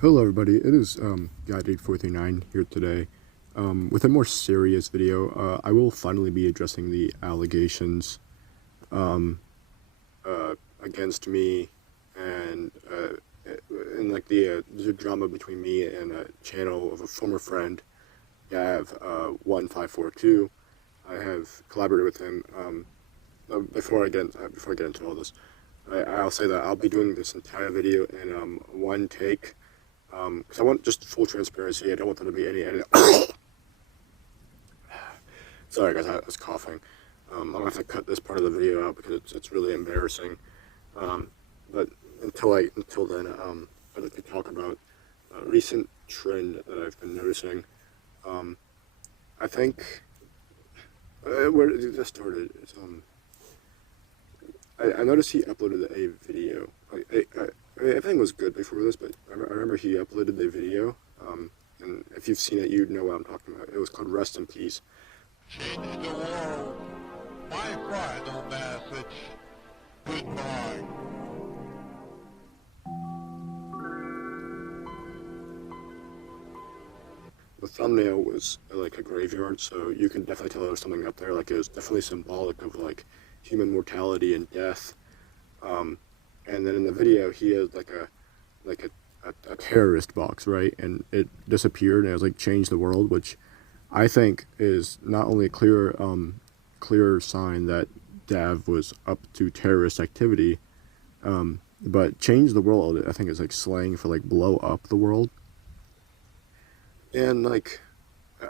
Hello everybody, it is Guy8439 here today with a more serious video. I will finally be addressing the allegations um, against me and like the drama between me and a channel of a former friend, Gav1542. I have collaborated with him. Before I get into all this, I'll say that I'll be doing this entire video in one take. Because I want just full transparency. I don't want there to be any edit. Sorry guys, I was coughing. I'm gonna have to cut this part of the video out because it's really embarrassing. But until then, I'd like to talk about a recent trend that I've been noticing. I think where this started is I noticed he uploaded a video. I mean, everything was good before this, but I remember he uploaded a video. And if you've seen it, you know what I'm talking about. It was called Rest in Peace. Change the world. My final message. Goodbye. The thumbnail was like a graveyard, so you can definitely tell there was something up there. Like it was definitely symbolic of like human mortality and death. And then in the video, he has like a terrorist box, right? And it disappeared, and it was like changed the world, which I think is not only a clear sign that Dav was up to terrorist activity, but change the world, I think is like slang for like blow up the world. And like,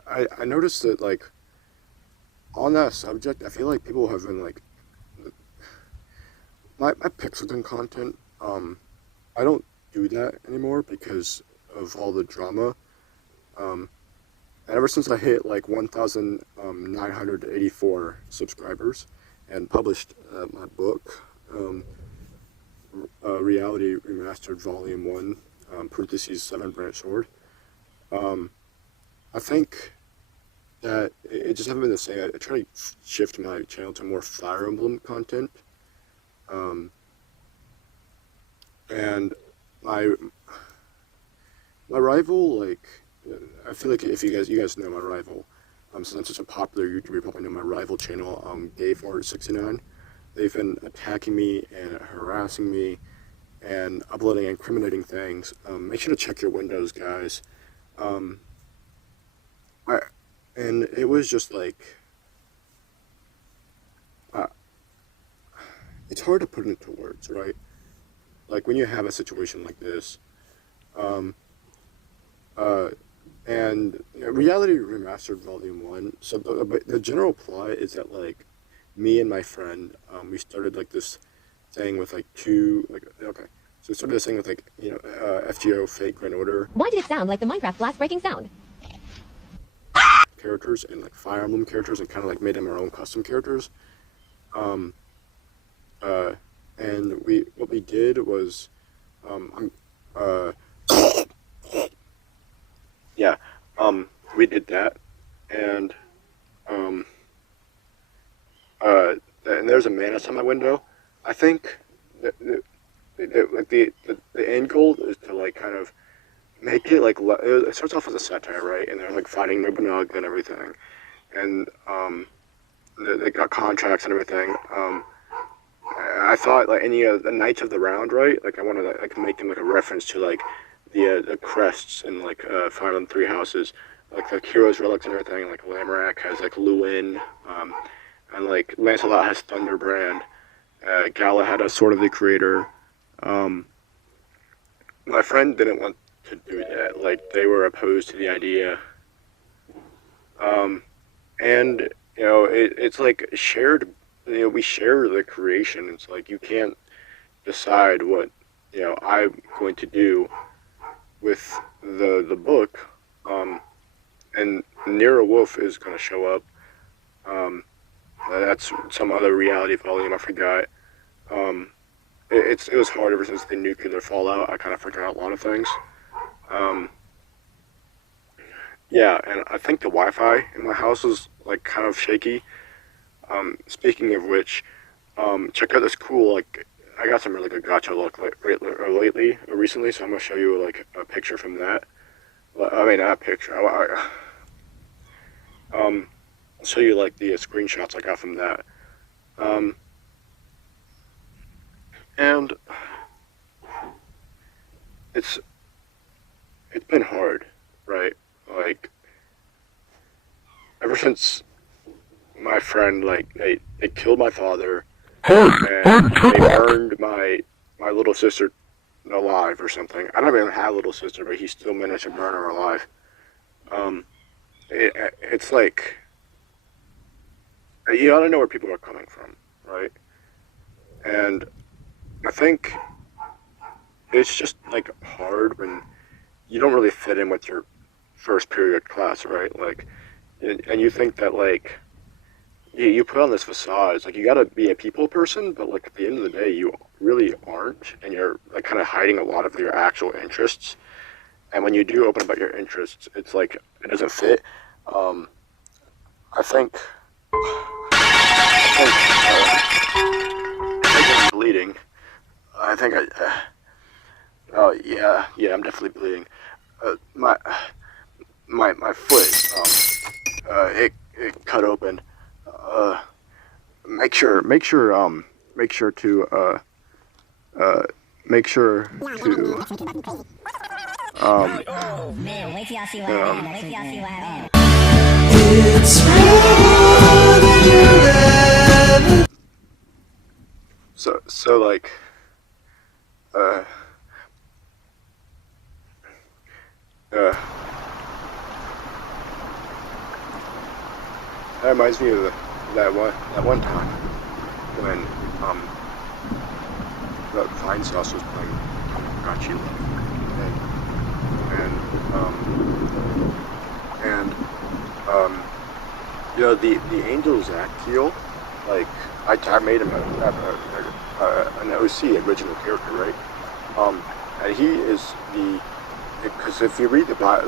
I noticed that like on that subject, I feel like people have been like, my Pixelton content, I don't do that anymore because of all the drama. And ever since I hit like 1,984 subscribers and published my book, Reality Remastered Volume 1, parentheses 7 Branch Sword, I think that it just hasn't been the same. I try to shift my channel to more Fire Emblem content. And my rival, like, I feel like if you guys know my rival, since it's a popular YouTuber, you probably know my rival channel, Gay469. They've been attacking me and harassing me and uploading incriminating things. Make sure to check your windows, guys. And it was just like, it's hard to put into words, right? Like when you have a situation like this, and Reality Remastered Volume 1, so the general plot is that like me and my friend, we started like this thing with like okay, so we started this thing with like, FGO, Fate, Grand Order. Why did it sound like the Minecraft glass breaking sound? Characters and like Fire Emblem characters, and kind of like made them our own custom characters. And what we did was, yeah, we did that, and and there's a man on my window. I think that the end goal is to like kind of make it like, it starts off as a satire, right? And they're like fighting Nobunaga and everything, and they got contracts and everything. I thought like any of the Knights of the Round, right? Like I wanted to like make them like a reference to like the crests and like Fire Emblem Three Houses, like the heroes' relics and everything. Like Lamorak has like Luin, and like Lancelot has Thunderbrand. Gala had a Sword of the Creator. My friend didn't want to do that. Like they were opposed to the idea. And it's like shared. We share the creation. It's like you can't decide what I'm going to do with the book. And Nero Wolf is going to show up. That's some other reality volume. I forgot. It was hard ever since the nuclear fallout. I kind of forgot a lot of things. Yeah, and I think the Wi-Fi in my house is like kind of shaky. Speaking of which, check out this cool like I got some really good gacha luck recently, so I'm gonna show you like a picture from that. I mean, not a picture. I'll show you like the screenshots I got from that. And it's been hard, right? Like ever since my friend they killed my father and they burned my little sister alive or something. I don't even have a little sister, but he still managed to burn her alive. It's like you gotta know where people are coming from, right? And I think it's just like hard when you don't really fit in with your first period class, right? Like, and you think that like you put on this facade. It's like you gotta be a people person, but like at the end of the day, you really aren't, and you're like kind of hiding a lot of your actual interests. And when you do open about your interests, it's like it doesn't fit. I think I'm bleeding. I think oh yeah, I'm definitely bleeding. My foot it cut open. Make sure to make sure to Oh man, wait till y'all see what happened. Wait till y'all see what happened. It's more than you'll ever. so like uh uh that reminds me of that one time when the Vine Sauce was playing Got You and you know the Angel's Act deal, like I made him an OC original character, right? And he is because if you read the book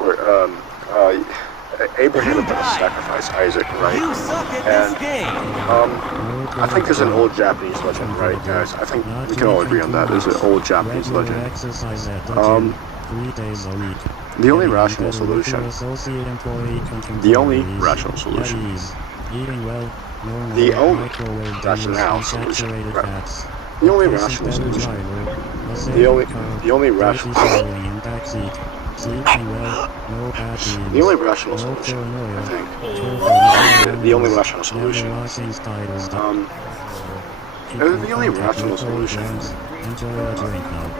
where Abraham had to sacrifice Isaac, right? And I think there's an old Japanese legend, right, guys? I think we can all agree on that. There's an old Japanese legend. The only rational solution. The only rational solution. The only rational solution. Right. The only rational solution. The only rational solution. The only rational solution, I think. The only rational solution. The only rational solution.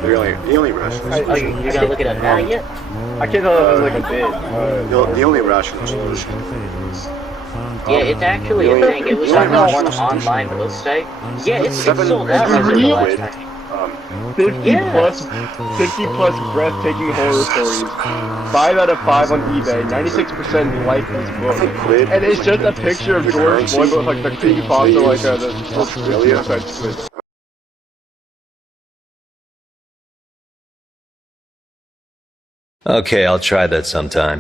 The only rational solution. You gotta look it up now yet? I can't tell if it's like a bit. The only rational solution. Yeah, it's actually a thing. It was on one online real estate. Yeah, it's sold out over the last time. 50 plus breathtaking horror stories. 5 out of 5 on eBay. 96% like this book. And it's just a picture of George Floyd, but like the creepypasta, like the Okay, I'll try that sometime.